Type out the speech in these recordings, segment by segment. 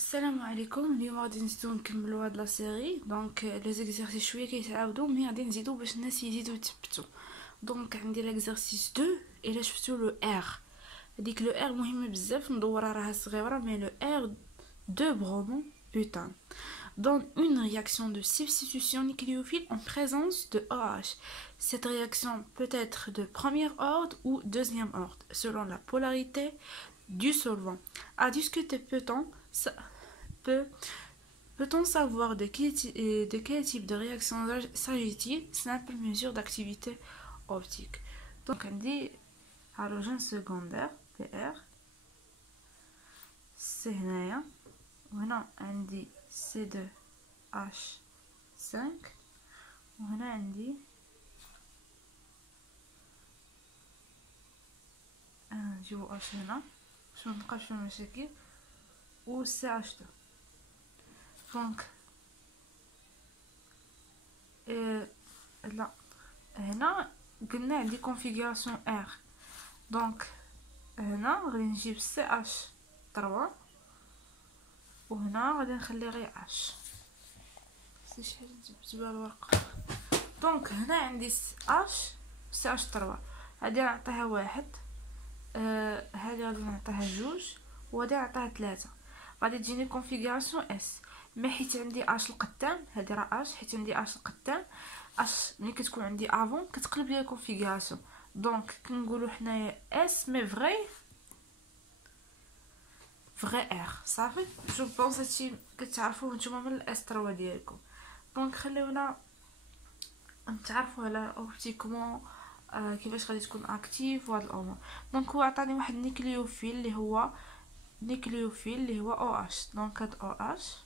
السلام عليكم. اليوم غادي نزيدو نكملو هاد لا سيري. دونك لي زيكزارسيس شويه كيتعاودوا مي غادي نزيدو باش الناس يزيدو يتثبتوا. دونك عندي ليكزارسيس 2 الا شفتو لو ار. هذيك لو ار مهمه بزاف، مدوره راها صغيره مي لو ار دو برومون بوتان donne une réaction de substitution nucléophile en présence de OH. Cette réaction peut être de premier ordre ou deuxième ordre, selon la polarité du solvant. À discuter peut-on savoir de quel type de réaction s'agit-il? Simple mesure d'activité optique. Donc on dit halogène secondaire PR, c'est هنايا وهنا عندي C2H5 وهنا عندي نجيبو H هنا باش منبقاش فيه مشاكل و CH2. دونك لا هنا قلنا عندي configuration R. دونك هنا غادي نجيب CH3 وهنا غادي نخلي غير اش شي حاجه جبتها الورقه. دونك هنا عندي اش سي اش 3 هادي نعطيها واحد، هادي غادي نعطيها جوج وهادي نعطيها ثلاثة. غادي تجيني كونفيغوراسيون اس مي حيت عندي اش القدام هادي راه اش حيت عندي اش القدام اش ملي كتكون عندي افون كتقلب لي الكونفيغوراسيون. دونك كنقولوا حنايا اس مي فغي ار صافي. جو بونس هادشي كتعرفوه نتوما من الاس 3 ديالكم. دونك خليونا نتعرفوا على اوبتيكمون كيفاش غادي تكون اكتيف وهاد الامور. دونك هو عطاني واحد نيكليوفيل اللي هو او اش. دونك هاد او اش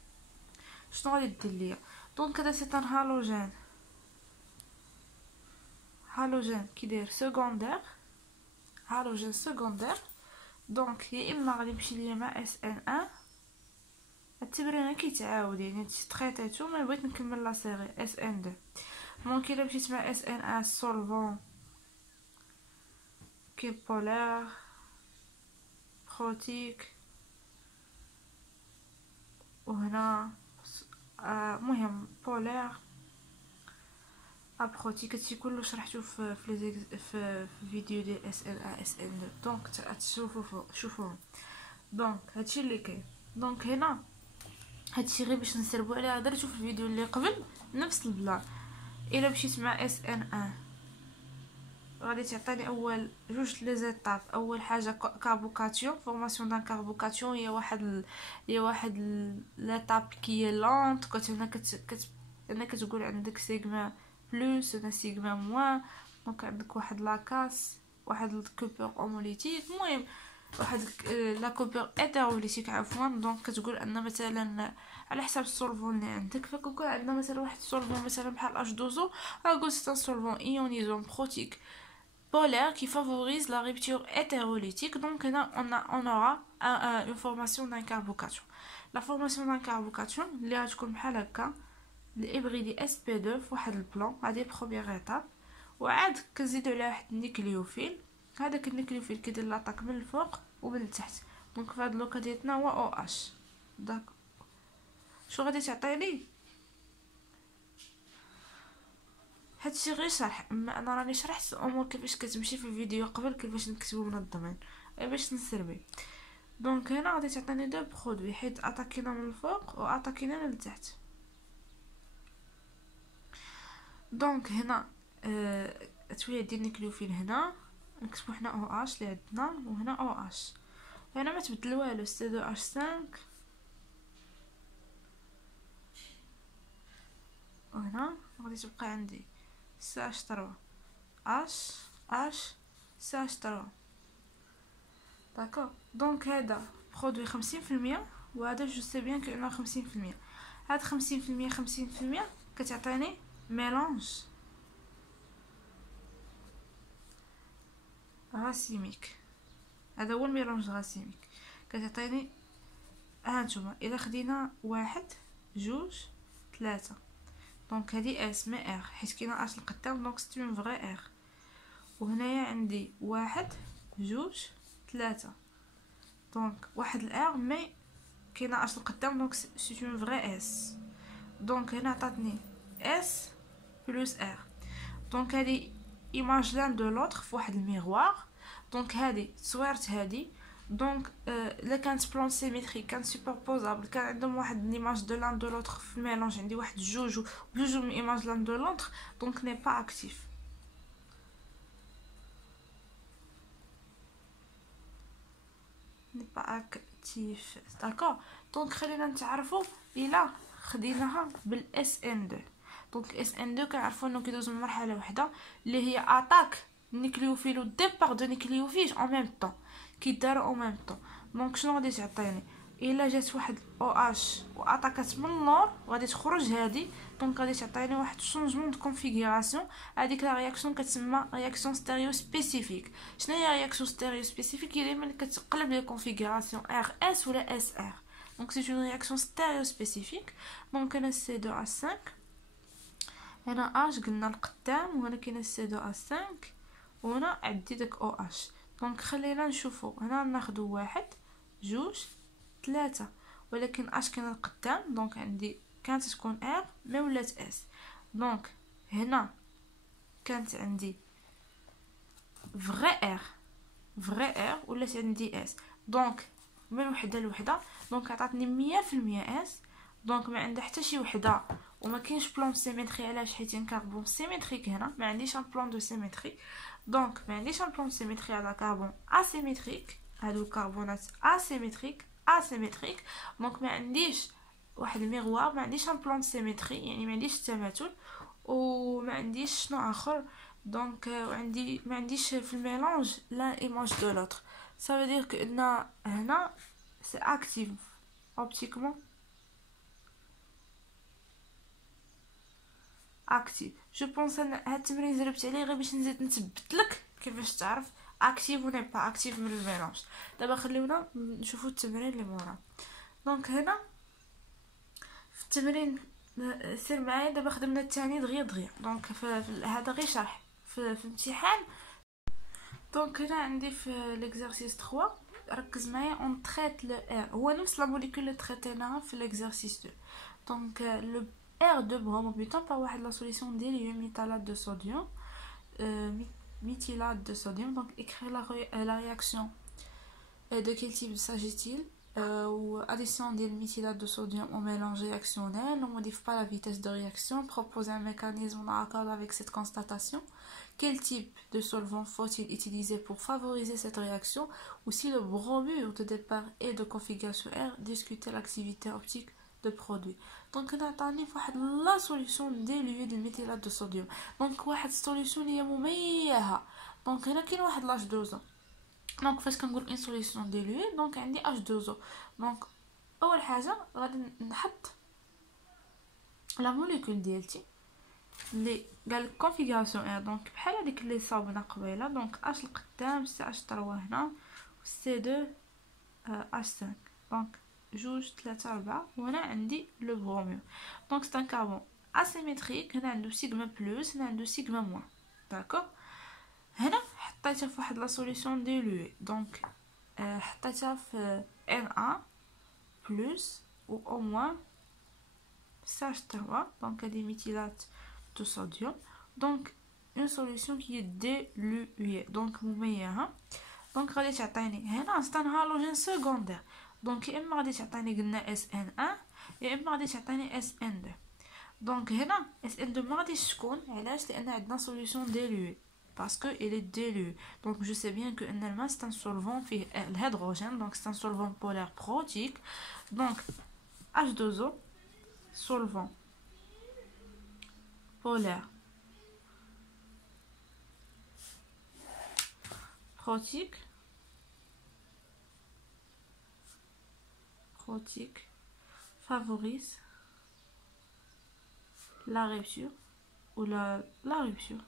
شنو غادي دير ليا؟ دونك هذا سي ان هالوجين كيداير سكوندير، هالوجين سكوندير. دونك يا اما غادي نمشي ليا مع اس ان 1 التمرين كيتعاود يعني تريتاتو ما بغيت نكمل لا سيري اس ان 2. دونك الا مشيت مع اس ان 1 سولفون كي بولار بروتيك وهنا مهم بولار ابروتيك. هادشي كله شرحته في فيديو ديال اس ان 1 اس ان 2. دونك شوفوهم. دونك هادشي اللي كاين. دونك هنا هادشي غير باش نسربو عليها درتو في الفيديو اللي قبل نفس البلان. الا مشيت مع اس ان 1 غادي تعطيني اول جوج لي زيتاب. اول حاجه كاربوكاتيون فورماسيون دان كاربوكاتيون هي واحد ليتاب كي لونط هنا كتقول عندك سيغما بلس هنا سيغما موان. دونك عندك واحد لاكاس واحد الكوبر اوموليتيك المهم واحد لا كوبر ايتروليتيك عفوا. دونك كتقول ان مثلا على حساب السولفون اللي عندك فكيكون عندنا مثلا واحد السولفون مثلا بحال اش دوزو غنقول سي ان سولفون ايونيزون بروتيك polaire qui favorise la rupture hétérolytique. Donc on aura une formation d'un carbocation. La formation d'un carbocation اللي غتكون بحال هكا الابريدي sp2 فواحد البلان. هذه بروميير ايتاب. وعاد كنزيدو عليها واحد النيكليوفيل. هذاك النيكليوفيل كيدير لاطاك من الفوق ومن التحت. دونك في هاد لوكا ديالنا هو او اش. داك شو غادي تعطيني هادشي غير شرح، اما انا راني شرحت الامور كيفاش كتمشي في الفيديو قبل كيفاش نكتبو منظمين باش نسربي. دونك هنا غادي تعطيني دو برودوي حيت اتاكينا من الفوق و اتاكينا من التحت. دونك هنا شويه ديال النيكليوفيل هنا نكتبو حنا او اش اللي عندنا وهنا او اش. هنا ما تبدل والو سي 2 اش 5 وهنا غادي تبقى عندي سي اش 3 اش سي اش 3. داكوغ. دونك هذا برودوي 50% وهذا جو سي بيان كانه 50%. هاد 50% كتعطيني ميلانج راسيميك. هذا هو الميلانج راسيميك كتعطيني. هانتوما الا خدينا واحد جوج ثلاثة دونك هادي اس مي ار حيت كاينه اش القدام دونك سي اون فغي ار. وهنايا عندي واحد جوج ثلاثة دونك واحد الار مي كاينه اش القدام دونك سي اون فري اس. دونك هنا عطاتني اس بلس ار. دونك هذه ايماج لان دو لوتر في واحد الميغوار. دونك هذه تصويرت هذه. دونك الا كانت بلون سيميتريك كانت سوبربوزابل كان عندهم واحد ليماج دو لان دو لوتر في الميلونج عندي واحد جوج من ايماج لان دو لوتر دونك ني با اكتيف. ني با اكتيف داكور. دونك خلينا نتعرفوا الا خديناها بالاس ان 2. دونك اس ان 2 كنعرفوا انه كيدوز من مرحله واحده اللي هي اتاك نيكليوفيل و ديبار دو نيكليوفيج ان ميم طون كيداروا ان ميم طون. دونك شنو غادي تعطيني الا جات واحد او اش واتاكات من اللور وغادي تخرج هذه دونك غادي تعطيني واحد شونجمون دو كونفيغوراسيون. هذيك لا رياكسيون كتسمى رياكسيون ستيريو سبيسيفيك. شنو هي رياكسيون ستيريو سبيسيفيك؟ هي دائما كتقلب لي كونفيغوراسيون ار اس ولا اس ار. دونك سي اون رياكسيون ستيريو سبيسيفيك. دونك انا سي 2 ا 5 هنا اش قلنا القدام وهنا كاين سي 2 ا 5 وهنا عندي داك او اش. دونك خلينا نشوفوا هنا ناخذوا واحد جوج ثلاثة ولكن اش كاين القدام دونك عندي كانت تكون ار ما ولات اس. دونك هنا كانت عندي فري ار ولات عندي اس. دونك من وحده لوحده دونك عطاتني 100% اس. دونك ما عندها حتى شي وحده وما كاينش بلون سيميتري. علاش؟ حيت كربون سيميتريك هنا ما عنديش ان بلون دو سيميتري. دونك ما عنديش ان بلون سيميتري على كربون اسيميتريك. هادو الكربونات اسيميتريك. دونك ما عنديش واحد الميغوار ما عنديش ان بلون سيميتري يعني ما عنديش التماثل وما عنديش شنو اخر. دونك وعندي ما عنديش في الميلونج لا ايماج دو لوتر. ça veut dire que هنا c'est actif optiquement actif. جو بونس ان هاد التمرين زربت عليه غير باش نزيد نثبت لك كيفاش تعرف اكتيف ولا با اكتيف من الميلونج. دابا خليونا نشوفوا التمرين اللي مورا. دونك هنا في التمرين سير معايا دابا خدمنا الثاني دغيا. دونك هذا غير شرح في امتحان. دونك هنا عندي في ليكزارسيس 3 ركز معايا اون تريت لو ار هو نفس لا موليكول اللي تريتيناها في ليكزارسيس 2. دونك لو R2 bromobutan par la solution diluée métallate de sodium, méthylate de sodium. Donc écrire la réaction de quel type s'agit-il ou addition de méthylate de sodium au mélange réactionnel. Ne modifie pas la vitesse de réaction. Proposer un mécanisme en accord avec cette constatation. Quel type de solvant faut-il utiliser pour favoriser cette réaction? Ou si le bromure de départ et de configuration R, discuter l'activité optique de produit. دونك هنا عطاني فواحد لا سوليوشن ديلوي ديال الميثيلات دو صوديوم. دونك واحد السوليوشن هي مميهه. دونك هنا كاين واحد لاش دوزو. دونك فاش كنقول ان سوليوشن ديلوي دونك عندي اش دوزو. دونك اول حاجه غادي نحط لا موليكول ديالتي اللي قال كونفيغوراسيون ار. دونك بحال هذيك اللي صاوبنا قبيله. دونك اش القدام سي اش 3 هنا سي 2 اش 5. دونك جوج ثلاثة 4 وهنا عندي لو بروميوم. دونك سي ان كربون اسيميتريك. هنا عنده سيغما بلس هنا عنده سيغما موان. داكوغ. هنا حطيتها في واحد لا سوليوشن ديلوي. دونك حطيتها في Na بلس و او موان CH3. دونك هادي ميثيلات دو صوديوم. دونك اون سوليوشن كي ديلوي دونك مميهه. دونك غادي تعطيني هنا سي ان هالوجين سكوندير. دونك يا اما غادي تعطيني قلنا SN1 يا اما غادي تعطيني SN2. دونك هنا SN2 ما غاديش تكون. علاش؟ لان عندنا سوليوشن ديلوي باسكو il est dilué. دونك جو سي بيان كو ان الماء سي ان سولفون فيه الهيدروجين. دونك سي ان سولفون بولار بروتيك. دونك H2O solvant polaire protique favorise la rupture ou la rupture.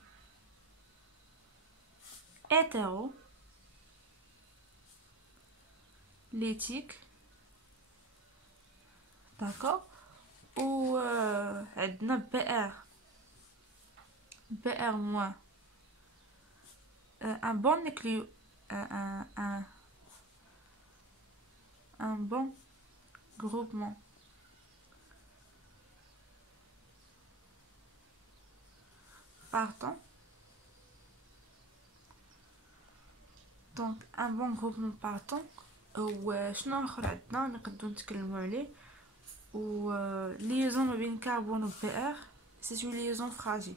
Hétérolytique. D'accord. Ou عندنا BR moins un bon un bon groupement partant. Donc un bon groupement partant وشنو اخر عندنا نقدروا نتكلموا عليه و liaison ما بين كربون و PR c'est une liaison fragile.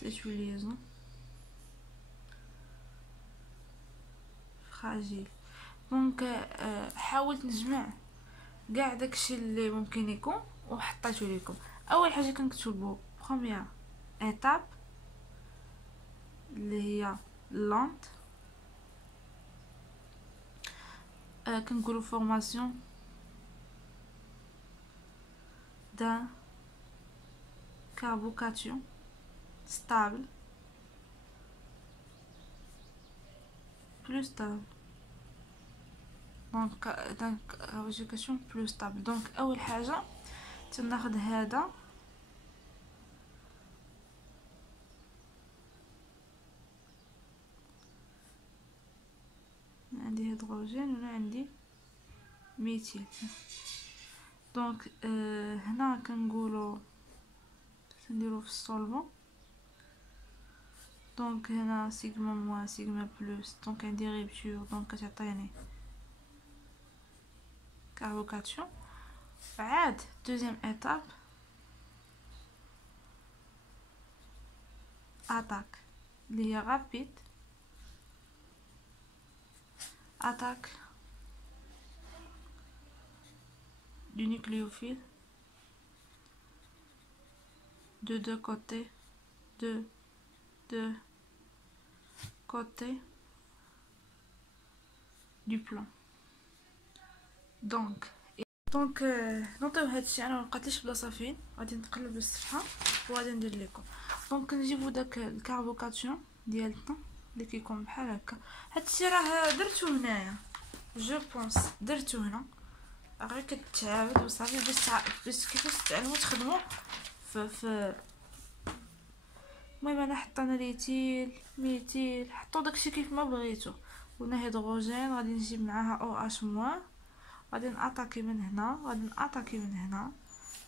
C'est une liaison fragile. دونك حاولت نجمع كاع داكشي اللي ممكن يكون وحطيته لكم. اول حاجه كنكتبوا بروميير ايتاب اللي هي لونت كنقولوا فورماسيون d'un carbocation stable plus stable. donc carbocation plus stable. donc اول حاجه تناخذ هذا عندي هيدروجين ولا عندي ميثيل. دونك هنا كنقولوا نديرو في السولفون. دونك هنا سيغما موان سيغما بلس. دونك عندي ريبتور دونك كتعطيني كاربوكاتيون. عاد دوزيام ايتاب اتاك اللي هي رابيد attaque du nucléophile de deux côtés du plan. دونك نعطيو هادشي. انا ملقيتليش بلاصه فين غادي نقلب الصفحه وغادي ندير لكم. دونك نجيبو داك الكاربوكاتيون ديالنا اللي كيكون بحال هكا. هادشي راه درتو هنايا جو بونس درتو هنا غير كتعاود وصافي باش كيفاش تعلموا تخدموا في المهم. انا حطينا ليتيل ميثيل حطوا داكشي كيف ما بغيتو. قلنا هيدروجين غادي نجيب معاها او اش موان غادي ناتاكي من هنا غادي ناتاكي من هنا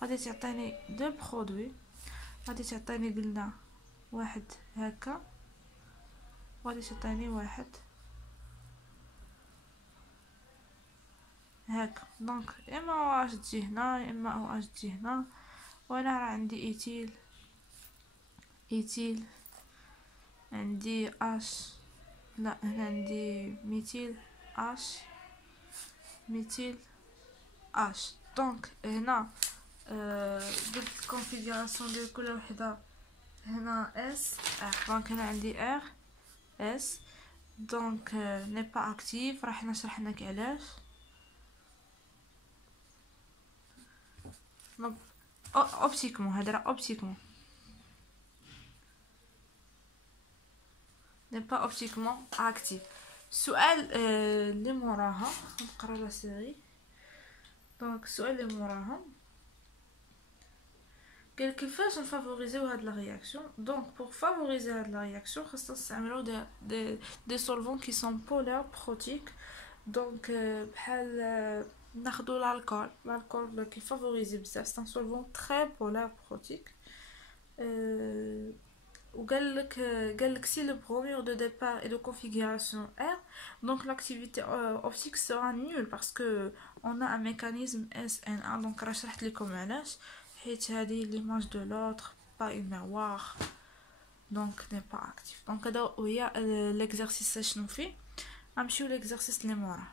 غادي تعطيني دو برودوي. غادي تعطيني قلنا واحد هكا غادي تعطيني واحد هكا. دونك اما او اش تجي هنا اما او اش تجي هنا. وانا راه عندي ايتيل عندي اش لا هنا عندي ميثيل اش. دونك هنا درت الكونفيغوراسيون ديال كل وحده. هنا اس دونك هنا عندي ار اس. دونك ني با اكتيف راح نشرح لك علاش. اوبتيكمون هذا راه اوبتيكمون ني با اوبتيكمون اكتيف. السؤال اللي موراها نقرا لا سيري. دونك السؤال اللي موراها قال كيفاش نفافوريزيو هاد لا رياكسيون. دونك بور فافوريزي هاد لا رياكسيون خاصنا نستعملو دي سولفون كي سون بولار بروتيك. دونك بحال ناخدو الكول كي فافوريزي بزاف سي ان سولفون تري بولار بروتيك. قال لك si le bromure de départ est de configuration R, donc l'activité optique sera nulle parce que on a un mécanisme SNA. donc راه شرحت لكم علاش حيت هذه l'image de l'autre pas une miroir donc n'est pas actif. donc هذا هي l'exercice شنو فيه. نمشيو l'exercice اللي موراه.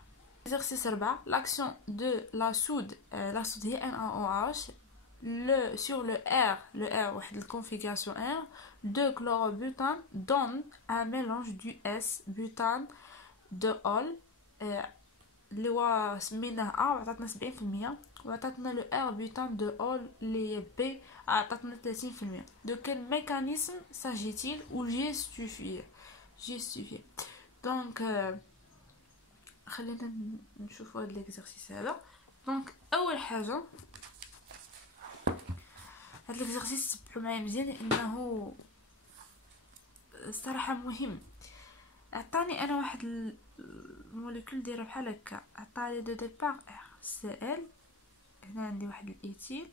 exercice 4 l'action de la soude هي NaOH sur le R واحد الconfiguration R de chlorobutane donne un mélange du S-butane de ol اللي هو سميناه A وعطاتنا 70% وعطاتنا le R-butane de ol اللي هي B عطاتنا 30%. de quel mécanisme s'agit-il ou justifié. donc خلينا نشوفوا هذا ليكزارسيس هذا. دونك اول حاجه هذا ليكزارسيس تبعوا معايا مزيان لانه الصراحه مهم. عطاني انا واحد الموليكول دايره بحال هكا، عطاني دو ديبار سي ال، هنا عندي واحد الايتيل،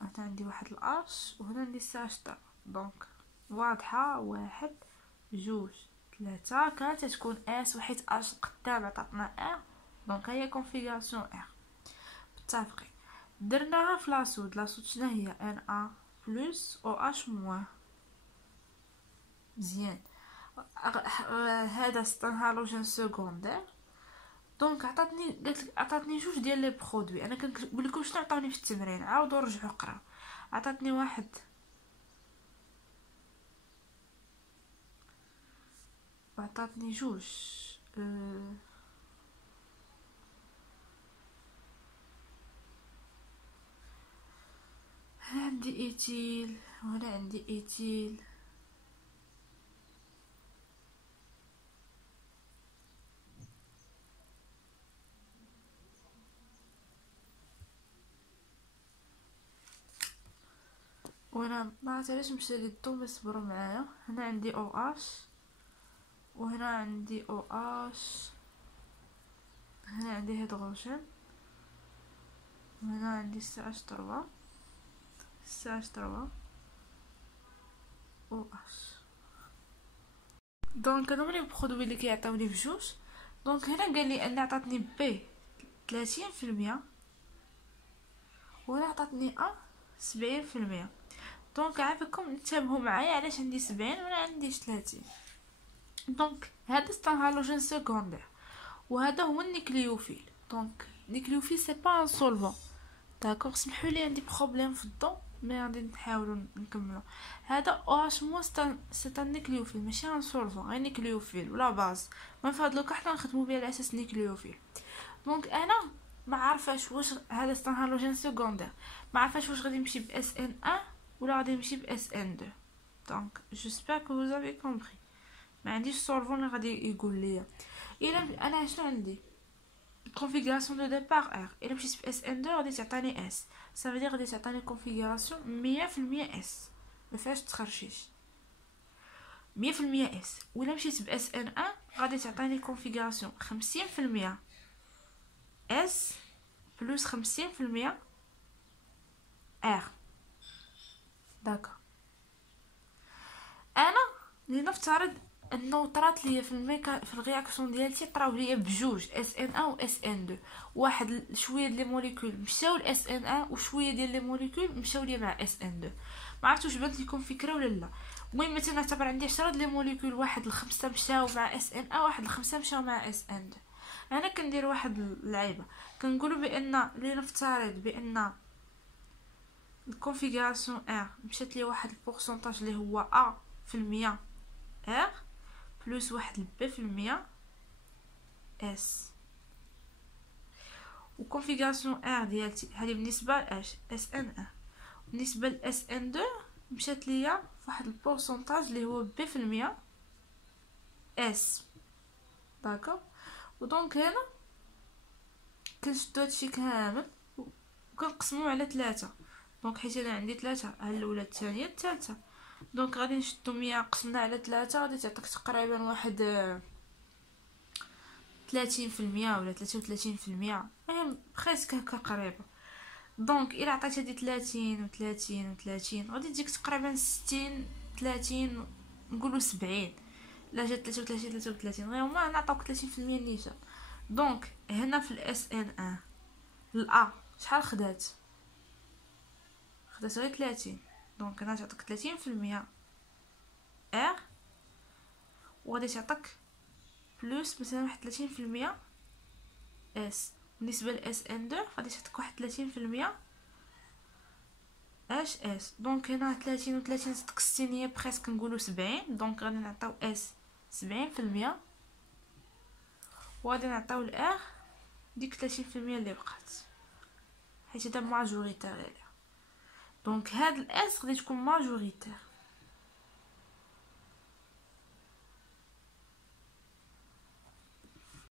هنا عندي واحد الاش، وهنا عندي سي اش 3. دونك واضحه، 1 2 3 كانت تكون اس، وحيت اش قدام عطاتنا ار، دونك هي كونفيغوراسيون ار. متفقين؟ درناها في لاصود. لاصود شنو هي؟ ان ا بلس او اش موان. مزيان. هذا ستان هالوجين سكوندير. دونك عطاتني جوج ديال لي برودوي. انا كنقول لكم شنو عطاوني في التمرين، عاودوا رجعوا قراو. عطاتني واحد وعطاتني جوج هنا عندي ايتيل وهنا عندي ايتيل. وانا ما عرفت علاش مشى لي الضو، بس صبروا معايا. هنا عندي او اش وهنا عندي او اش، هنا عندي هيدروجين، وهنا عندي سي اش 3 او اش. دونك هادو لي برودوي اللي كيعطيوني بجوج. دونك هنا قال لي ان عطاتني بي 30% وهنا عطاتني ا 70%. دونك عافاكم انتبهوا معايا علاش عندي 70 ولا عندي 30. دونك هذا ستان هالوجين سكوندير وهذا هو النيكليوفيل. دونك النيكليوفيل سي با ان سولفون. داكوغ، سمحوا لي عندي بروبليم في الضو، مي غادي نحاولوا نكملوا. هذا او اش مو سي ان نيكليوفيل، ماشي ان سولفون، غير نيكليوفيل ولا باز. ما في هاد لوكا حنا نخدموا بها على اساس نيكليوفيل. دونك انا ما عارفاش واش هذا ستان هالوجين سكوندير، ما عارفاش واش غادي نمشي باس ان 1 ولا غادي نمشي باس ان 2. دونك جيسبر كو vous avez compris. ما عنديش سولفون اللي غادي يقول لي الا انا شنو عندي configuration de départ R. Et là, je suis SN2, on dit que S. Ça veut dire que c'est une configuration 100% S. ما فيهاش تخرشيش. 100% S. ولا مشيت ب SN1 غادي تعطيني configuration 50% S plus 50% R. داكا. انا اللي نفترض انه طرات ليا في الرياكسيون ديالتي طراو ليا بجوج اس ان 1 و اس ان 2. واحد شويه ديال لي موليكول مشاو ل اس ان 1 وشويه ديال لي موليكول مشاو ليا مع اس ان 2. ما عرفتش واش بانت لكم فكره ولا لا. المهم مثلا نعتبر عندي 10 ديال لي موليكول، واحد ل5 مشاو مع اس ان 1، واحد ل5 مشاو مع اس ان 2. انا كندير واحد اللعيبه، كنقولوا بان اللي نفترض بان الكونفيغوراسيون ار مشات لي واحد البورسونتاج اللي هو ا في المية ار بلس واحد البي في المية اس، وكونفيغوراسيون ار ديالتي هذه بالنسبه لاش اس ان 1. بالنسبه ل اس ان 2 مشات ليا واحد البورسونتاج اللي هو بي في المية اس. داكوغ. ودونك هنا كنشدو هادشي كامل وكنقسموه على 3. دونك حيت انا عندي 3، الاولى الثانيه الثالثه. دونك غادي نشدو 100 قسمنا على 3 غادي تعطيك تقريبا واحد 30% ولا 33%، المهم بريسك هكا قريبه. دونك الا عطيت هادي 30 و 30 و 30 غادي تجيك تقريبا 60 30 نقولوا 70. لا جات 33 33 غير هما نعطوك 30% نيشان. دونك هنا في الاس ان 1 الا شحال خدات غير 30. دونك انا تعطيك 30% ار وغادي تعطيك بلس مثلا واحد 30% اس. بالنسبه لاس ان 2 غادي تعطيك واحد 30% اش اس. دونك هنا 30 و 30 صدق 60 هي بريسك نقولوا 70. دونك غادي نعطيو اس 70% وغادي نعطيو الار ديك 30% اللي بقات، حيت هذا ماجوريتير عليها. دونك هاد الاس غادي تكون ماجوريتير.